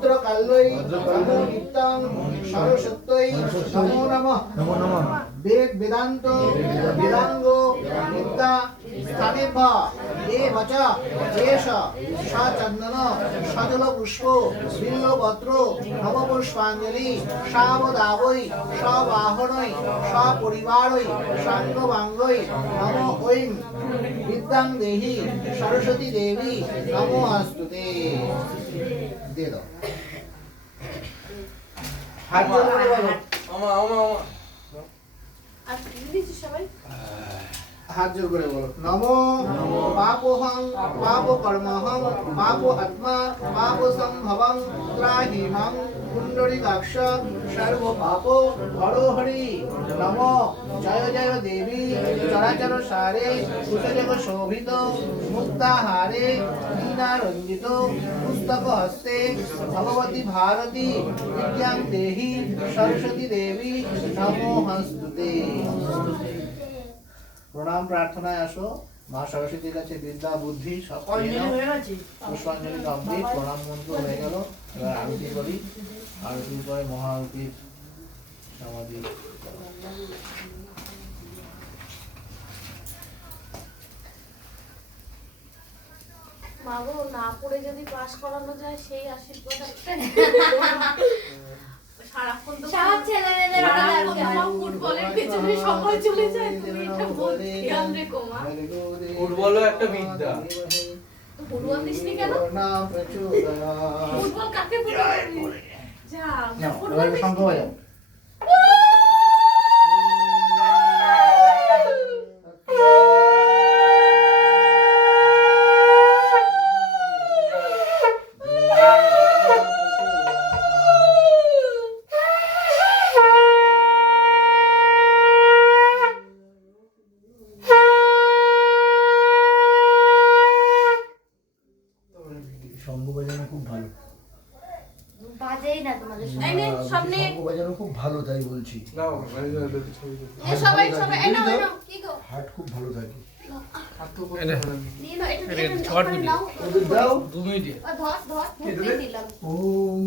ভদ্রকাল্যই নমো নিত্যং সরস্বত্যই নমো নমঃ। বেদ বেদান্ত বেদাঙ্গ বিদ্যা স্থানেভ্য এ বচ যেষ সচন্দন সজল পুষ্প বিল্লপত্র নবপুষ্পাঞ্জলি সাবদাবৈ সবাহনৈ সপরিবারৈ সাঙ্গবাঙ্গৈ নমো ঐং বিদ্যাং দেহি সরস্বতী দেবী নমো আস্তুতে। দিয়ে দাও হাত জোড় করে বলো। হাত জোড় করে বলো। নমো পাপোহং পাপ কর্মহং পাপ আত্মা পাপ সম্ভবং ত্রাহি মাং কুণ্ডলিকাক্ষ সর্ব পাপ হরো হরি। নমো জয় জয় দেবী চরাচর সারে কুশজগ শোভিত মুক্তাহারে দীনারঞ্জিত পুস্তক হস্তে ভগবতী ভারতী বিদ্যাং দেহি সরস্বতী দেবী নমো হস্তুতে। প্রণাম প্রার্থনায় আসো। মা সরস্বতীর কাছে বিদ্যা বুদ্ধি সকল পুষ্পাঞ্জলি কমপ্লিট। প্রণাম মন্ত্র হয়ে গেল। এবার আরতি করি। আরতির পরে মহা আরতির সমাধি। মাগো না পড়ে যদি পাস করানো যায় সেই আশীর্বাদ সারাক্ষণ তো সব ছেলেমেয়েদের ফুটবলের পেছনে সবাই চলে যায়। তুমি এটা বলতে ধ্যান রেখো মা। ফুটবলও একটা বিদ্যা। তো ফুটবল দিসনি কেন? ফুটবল কাকে ফুটবল যা ফুটবল সংখ্যা হয়ে যাও। শঙ্খ বাজানো খুব ভালো। বাজেই না তোমাদের সামনে সামনে শঙ্খ বাজানো খুব ভালো তাই বলছি। নাও এই সবাই সবাই এনো এনো কি গো হার্ট খুব ভালো থাকে। নিয়ে নাও এটা শর্ট ভিডিও দাও 2 মিনিট ধর ধর দিলাম। ওম